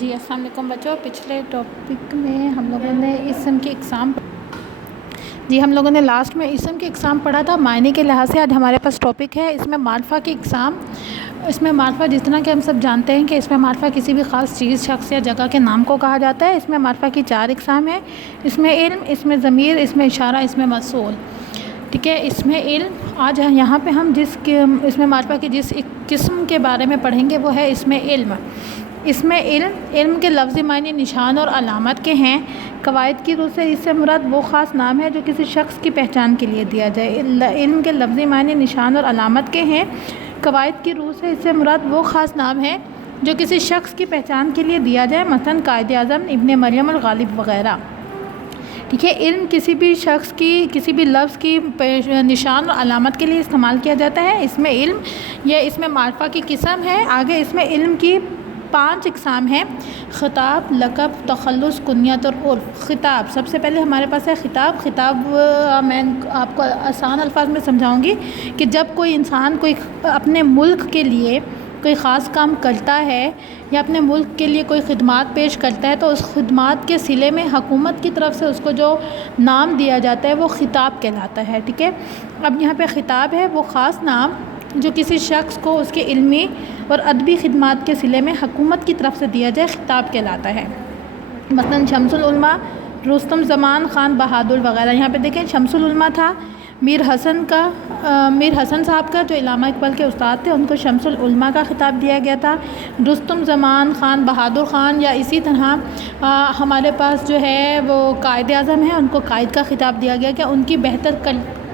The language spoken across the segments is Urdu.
جی السلام علیکم بچوں، پچھلے ٹاپک میں ہم لوگوں نے اسم کی اقسام ہم لوگوں نے لاسٹ میں اسم کی اقسام پڑھا تھا معنی کے لحاظ سے۔ آج ہمارے پاس ٹاپک ہے اس میں معرفہ کی اقسام۔ اس میں معرفہ جس طرح کہ ہم سب جانتے ہیں کہ اس میں معرفہ کسی بھی خاص چیز، شخص یا جگہ کے نام کو کہا جاتا ہے۔ اس میں معرفہ کی 4 اقسام ہیں، اس میں علم، اس میں ضمیر، اس میں اشارہ، اس میں موصول۔ ٹھیک ہے، اس میں علم آج یہاں پہ ہم اس میں معرفہ کی جس قسم کے بارے میں پڑھیں گے وہ ہے اس میں علم۔ اس میں علم کے لفظی معنی نشان اور علامت کے ہیں۔ قواعد کی روح سے اس سے مراد وہ خاص نام ہے جو کسی شخص کی پہچان کے لیے دیا جائے۔ علم کے لفظی معنی نشان اور علامت کے ہیں۔ قواعد کی روح سے اس سے مراد وہ خاص نام ہے جو کسی شخص کی پہچان کے لیے دیا جائے، مثلا قائد اعظم، ابن مریم الغالب وغیرہ۔ ٹھیک ہے، علم کسی بھی شخص کی، کسی بھی لفظ کی نشان اور علامت کے لیے استعمال کیا جاتا ہے۔ اس میں علم اس میں معرفہ کی قسم ہے۔ آگے اس میں علم کی 5 اقسام ہیں: خطاب، لقب، تخلص، کنیت اور عرف۔ خطاب سب سے پہلے ہمارے پاس ہے خطاب میں آپ کو آسان الفاظ میں سمجھاؤں گی کہ جب کوئی انسان اپنے ملک کے لیے کوئی خاص کام کرتا ہے یا اپنے ملک کے لیے کوئی خدمات پیش کرتا ہے تو اس خدمات کے صلے میں حکومت کی طرف سے اس کو جو نام دیا جاتا ہے وہ خطاب کہلاتا ہے۔ ٹھیک ہے، اب یہاں پہ خطاب ہے وہ خاص نام جو کسی شخص کو اس کے علمی اور ادبی خدمات کے صلے میں حکومت کی طرف سے دیا جائے، خطاب کہلاتا ہے۔ مثلا شمس العلماء رستم زمان خان بہادر وغیرہ۔ یہاں پہ دیکھیں شمس العلماء تھا میر حسن صاحب کا جو علامہ اقبال کے استاد تھے، ان کو شمس العلماء کا خطاب دیا گیا تھا۔ رستم زمان خان بہادر خان، یا اسی طرح ہمارے پاس جو ہے وہ قائد اعظم ہیں، ان کو قائد کا خطاب دیا گیا کہ ان کی بہتر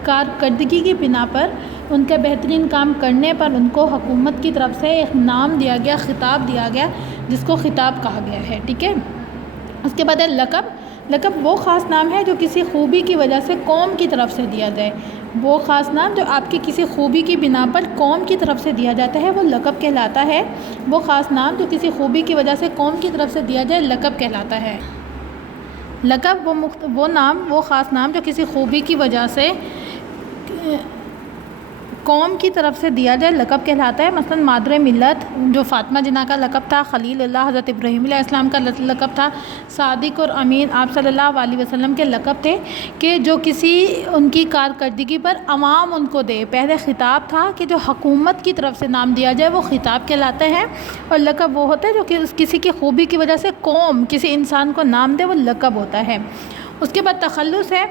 کارکردگی کی بنا پر، ان کے بہترین کام کرنے پر ان کو حکومت کی طرف سے ایک نام دیا گیا، خطاب دیا گیا جس کو خطاب کہا گیا ہے۔ ٹھیک ہے، اس کے بعد ہے لقب۔ لقب وہ خاص نام ہے جو کسی خوبی کی وجہ سے قوم کی طرف سے دیا جائے۔ وہ خاص نام جو آپ کی کسی خوبی کی بنا پر قوم کی طرف سے دیا جاتا ہے وہ لقب کہلاتا ہے۔ وہ خاص نام جو کسی خوبی کی وجہ سے قوم کی طرف سے دیا جائے لقب کہلاتا ہے۔ لقب وہ خاص نام جو کسی خوبی کی وجہ سے قوم کی طرف سے دیا جائے لقب کہلاتا ہے۔ مثلا مادر ملت جو فاطمہ جناح کا لقب تھا، خلیل اللہ حضرت ابراہیم علیہ السلام کا لقب تھا، صادق اور امین آپ صلی اللہ علیہ وسلم کے لقب تھے کہ جو کسی ان کی کارکردگی پر عوام ان کو دے۔ پہلے خطاب تھا کہ جو حکومت کی طرف سے نام دیا جائے وہ خطاب کہلاتا ہے، اور لقب وہ ہوتا ہے جو کہ کسی کی خوبی کی وجہ سے قوم کسی انسان کو نام دے، وہ لقب ہوتا ہے۔ اس کے بعد تخلص ہے،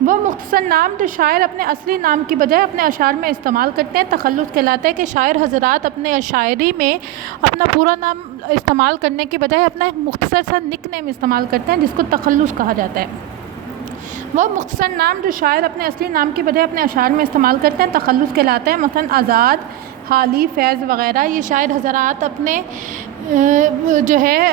وہ مختصر نام جو شاعر اپنے اصلی نام کی بجائے اپنے اشعار میں استعمال کرتے ہیں۔ تخلص کہلاتا ہے کہ شاعر حضرات اپنے شاعری میں اپنا پورا نام استعمال کرنے کے بجائے اپنا ایک مختصر سا نک نیم استعمال کرتے ہیں جس کو تخلص کہا جاتا ہے۔ وہ مختصر نام جو شاعر اپنے اصلی نام کی بجائے اپنے اشعار میں استعمال کرتے ہیں تخلص کہلاتے ہیں۔ مثلا آزاد، حالی، فیض وغیرہ یہ شاعر حضرات اپنے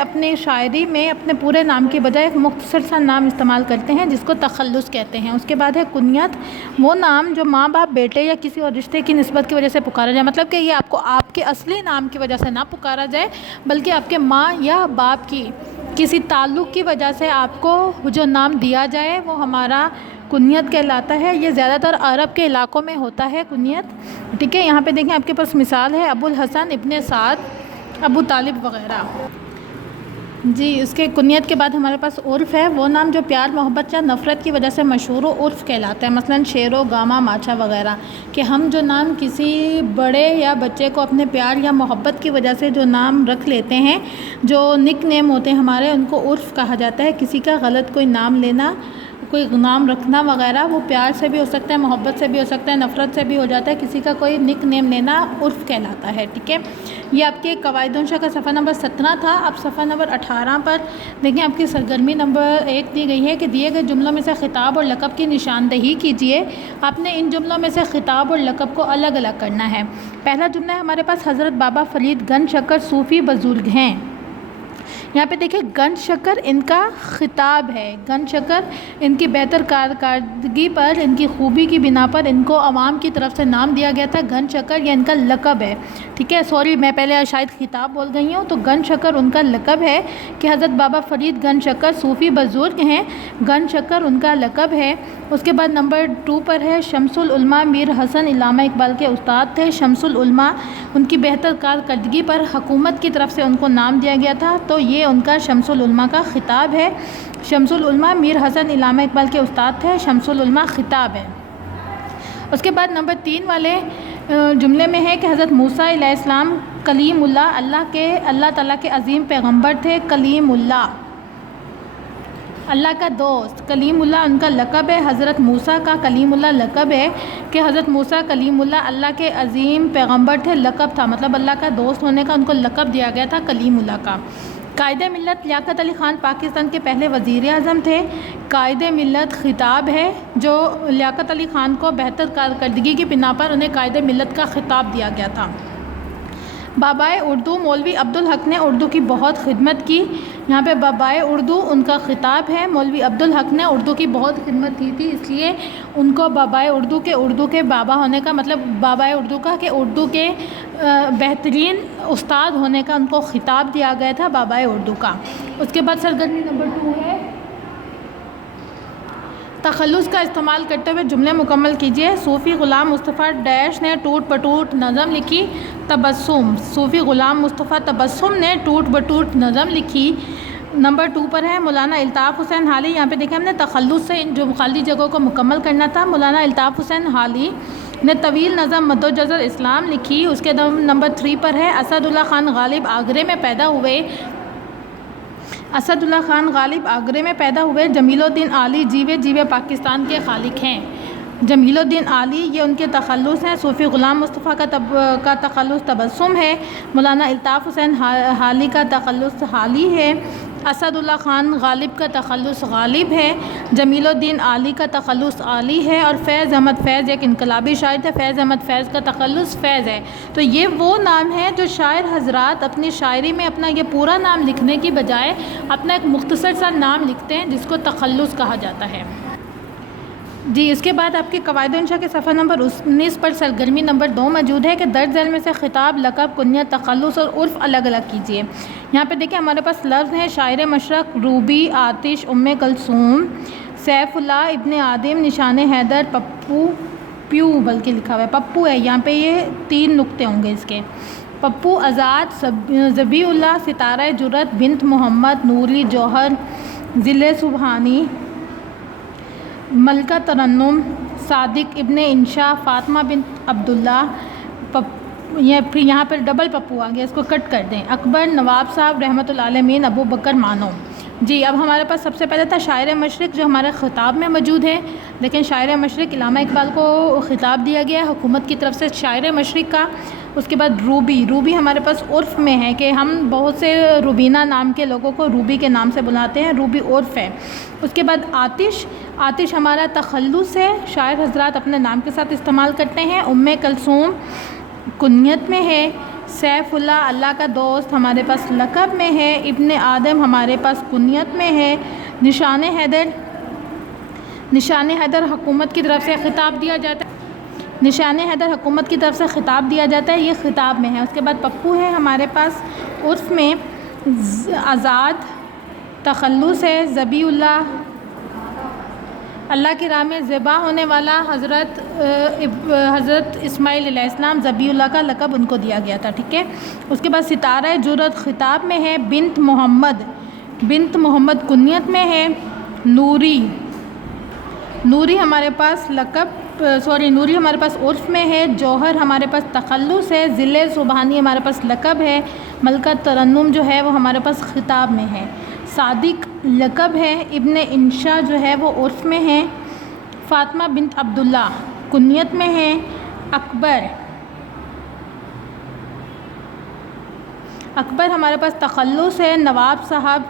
اپنی شاعری میں اپنے پورے نام کی بجائے ایک مختصر سا نام استعمال کرتے ہیں جس کو تخلص کہتے ہیں۔ اس کے بعد ہے کنیت، وہ نام جو ماں باپ، بیٹے یا کسی اور رشتے کی نسبت کی وجہ سے پکارا جائے، مطلب کہ یہ آپ کو آپ کے اصلی نام کی وجہ سے نہ پکارا جائے بلکہ آپ کے ماں یا باپ کی کسی تعلق کی وجہ سے آپ کو جو نام دیا جائے وہ ہمارا کنیت کہلاتا ہے۔ یہ زیادہ تر عرب کے علاقوں میں ہوتا ہے کنیت۔ ٹھیک ہے، یہاں پہ دیکھیں آپ کے پاس مثال ہے ابو الحسن، ابن سعد، ابو طالب وغیرہ۔ جی، اس کے کنیت کے بعد ہمارے پاس عرف ہے، وہ نام جو پیار، محبت یا نفرت کی وجہ سے مشہور و عرف کہلاتا ہے۔ مثلا شیرو، گاما، ماچھا وغیرہ، کہ ہم جو نام کسی بڑے یا بچے کو اپنے پیار یا محبت کی وجہ سے جو نام رکھ لیتے ہیں، جو نک نیم ہوتے ہیں ہمارے، ان کو عرف کہا جاتا ہے۔ کسی کا غلط کوئی نام لینا، کوئی نام رکھنا وغیرہ وہ پیار سے بھی ہو سکتا ہے، محبت سے بھی ہو سکتا ہے، نفرت سے بھی ہو جاتا ہے۔ کسی کا کوئی نک نیم لینا عرف کہلاتا ہے۔ ٹھیک ہے، یہ آپ کے قواعد انشاء کا صفحہ نمبر 17 تھا۔ اب صفحہ نمبر 18 پر دیکھیں آپ کی سرگرمی نمبر 1 دی گئی ہے کہ دیے گئے جملوں میں سے خطاب اور لقب کی نشاندہی کیجیے۔ آپ نے ان جملوں میں سے خطاب اور لقب کو الگ الگ کرنا ہے۔ پہلا جملہ ہے ہمارے پاس حضرت بابا فرید گنج شکر صوفی بزرگ ہیں۔ یہاں پہ دیکھیں گنج شکر ان کا خطاب ہے، گنج شکر ان کی بہتر کارکردگی پر، ان کی خوبی کی بنا پر ان کو عوام کی طرف سے نام دیا گیا تھا گنج شکر، یہ ان کا لقب ہے۔ ٹھیک ہے، سوری میں پہلے شاید خطاب بول گئی ہوں، تو گنج شکر ان کا لقب ہے کہ حضرت بابا فرید گنج شکر صوفی بزرگ ہیں، گنج شکر ان کا لقب ہے۔ اس کے بعد نمبر 2 پر ہے شمس العلماء میر حسن علامہ اقبال کے استاد تھے۔ شمس العلماء ان کی بہتر کارکردگی پر حکومت کی طرف سے ان کو نام دیا گیا تھا، تو یہ ان کا شمس العلماء کا خطاب ہے۔ شمس العلماء میر حسن علامہ اقبال کے استاد تھے، شمس العلماء خطاب ہے۔ اس کے بعد نمبر 3 والے جملے میں ہے کہ حضرت موسیٰ علیہ السلام کلیم اللہ، اللہ تعالیٰ کے عظیم پیغمبر تھے۔ کلیم اللہ، اللہ کا دوست، کلیم اللہ ان کا لقب ہے۔ حضرت موسیٰ کا کلیم اللہ لقب ہے کہ حضرت موسیٰ کلیم اللہ کے عظیم پیغمبر تھے، لقب تھا، مطلب اللہ کا دوست ہونے کا ان کو لقب دیا گیا تھا کلیم اللہ کا۔ قائد ملت لیاقت علی خان پاکستان کے پہلے وزیر اعظم تھے۔ قائد ملت خطاب ہے جو لیاقت علی خان کو بہتر کارکردگی کی بنا پر انہیں قائد ملت کا خطاب دیا گیا تھا۔ بابائے اردو مولوی عبدالحق نے اردو کی بہت خدمت کی۔ یہاں پہ بابائے اردو ان کا خطاب ہے، مولوی عبدالحق نے اردو کی بہت خدمت کی تھی، اس لیے ان کو بابائے اردو کے بابا ہونے کا مطلب بابائے اردو کا کہ اردو کے بہترین استاد ہونے کا ان کو خطاب دیا گیا تھا بابائے اردو کا۔ اس کے بعد سرگرمی نمبر 2 ہے تخلص کا استعمال کرتے ہوئے جملے مکمل کیجیے۔ صوفی غلام مصطفیٰ ڈیش نے ٹوٹ بٹوٹ نظم لکھی۔ تبسم، صوفی غلام مصطفیٰ تبسم نے ٹوٹ بٹوٹ نظم لکھی۔ نمبر 2 پر ہے مولانا الطاف حسین حالی۔ یہاں پہ دیکھیں ہم نے تخلص سے جو خالی جگہوں کو مکمل کرنا تھا۔ مولانا الطاف حسین حالی نے طویل نظم مد و جزر اسلام لکھی۔ اس کے نمبر 3 پر ہے اسد اللہ خان غالب آگرے میں پیدا ہوئے۔ اسد اللہ خان غالب آگرے میں پیدا ہوئے۔ جمیل الدین عالی جیوے پاکستان کے خالق ہیں۔ جمیل الدین عالی یہ ان کے تخلص ہیں۔ صوفی غلام مصطفیٰ کا تخلص تبسم ہے۔ مولانا الطاف حسین حالی کا تخلص حالی ہے۔ اسد اللہ خان غالب کا تخلص غالب ہے۔ جمیل الدین عالی کا تخلص عالی ہے، اور فیض احمد فیض ایک انقلابی شاعر تھے، فیض احمد فیض کا تخلص فیض ہے۔ تو یہ وہ نام ہے جو شاعر حضرات اپنی شاعری میں اپنا یہ پورا نام لکھنے کی بجائے اپنا ایک مختصر سا نام لکھتے ہیں جس کو تخلص کہا جاتا ہے۔ جی اس کے بعد آپ کی قواعد انشاء کے صفحہ نمبر 19 پر سرگرمی نمبر 2 موجود ہے کہ درج ذیل میں سے خطاب، لقب، کنیت، تخلص اور عرف الگ الگ کیجیے۔ یہاں پہ دیکھیں ہمارے پاس لفظ ہیں شاعر مشرق، روبی، آتش، ام کلثوم، سیف اللہ ابن آدم، نشان حیدر، پپو، پیو بلکہ لکھا ہوا ہے، پپو ہے یہاں پہ، یہ 3 نقطے ہوں گے اس کے، پپو، آزاد، ذبیح اللہ، ستارہ جرت، بنت محمد، نوری، جوہر، ذل سبحانی، ملکہ ترنم، صادق ابن انشا، فاطمہ بنت عبداللہ، پھر یہاں پر ڈبل پپو آ گیا، اس کو کٹ کر دیں، اکبر، نواب صاحب، رحمۃ العالمین، ابو بکر مانو۔ جی اب ہمارے پاس سب سے پہلے تھا شاعر مشرق جو ہمارے خطاب میں موجود ہے، لیکن شاعر مشرق علامہ اقبال کو خطاب دیا گیا ہے حکومت کی طرف سے شاعر مشرق کا۔ اس کے بعد روبی ہمارے پاس عرف میں ہے کہ ہم بہت سے روبینہ نام کے لوگوں کو روبی کے نام سے بلاتے ہیں، روبی عرف ہے۔ اس کے بعد آتش ہمارا تخلص ہے، شاعر حضرات اپنے نام کے ساتھ استعمال کرتے ہیں۔ ام کلثوم کنیت میں ہے۔ سیف اللہ اللہ کا دوست ہمارے پاس لقب میں ہے۔ ابن آدم ہمارے پاس کنیت میں ہے۔ نشان حیدر حکومت کی طرف سے خطاب دیا جاتا ہے، نشان حیدر حکومت کی طرف سے خطاب دیا جاتا ہے، یہ خطاب میں ہے۔ اس کے بعد پپو ہے ہمارے پاس عرف میں۔ آزاد تخلص ہے۔ ذبیح اللہ اللہ کی راہ میں ذبح ہونے والا، حضرت اسماعیل علیہ السلام ذبیح اللہ کا لقب ان کو دیا گیا تھا، ٹھیک ہے۔ اس کے بعد ستارہ جرت خطاب میں ہے۔ بنت محمد کنیت میں ہے۔ نوری ہمارے پاس نوری ہمارے پاس عرف میں ہے۔ جوہر ہمارے پاس تخلص ہے۔ ذل سبحانی ہمارے پاس لقب ہے۔ ملکہ ترنم جو ہے وہ ہمارے پاس خطاب میں ہے۔ صادق لقب ہے۔ ابن انشا جو ہے وہ عرف میں ہے۔ فاطمہ بنت عبداللہ کنیت میں ہے۔ اکبر ہمارے پاس تخلص ہے۔ نواب صاحب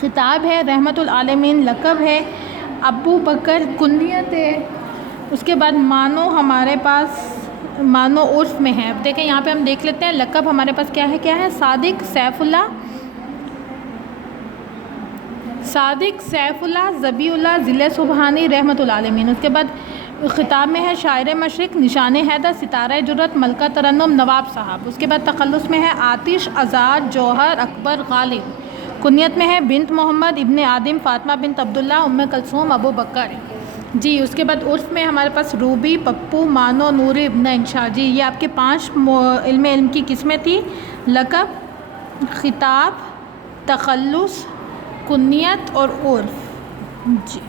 خطاب ہے۔ رحمۃ العالمین لقب ہے۔ ابو بکر کنیت ہے۔ اس کے بعد مانو ہمارے پاس عرف میں ہے۔ اب دیکھیں یہاں پہ ہم دیکھ لیتے ہیں لقب ہمارے پاس کیا ہے، صادق، سیف اللہ، ذبیح اللہ، ذل سبحانی، رحمۃ العالمین۔ اس کے بعد خطاب میں ہے شاعر مشرق، نشان حیدر، ستارہ جرت، ملکہ ترنم، نواب صاحب۔ اس کے بعد تخلص میں ہے آتش، آزاد، جوہر، اکبر، غالب۔ کنیت میں ہے بنت محمد، ابن آدم، فاطمہ بنت عبداللہ، ام کلثوم، ابو بکر۔ جی اس کے بعد عرف میں ہمارے پاس روبی، پپو، مانو، نوری، ابن انشا۔ جی یہ آپ کے 5 علم کی قسمیں تھیں، لقب، خطاب، تخلص، کنیت اور عرف. جی.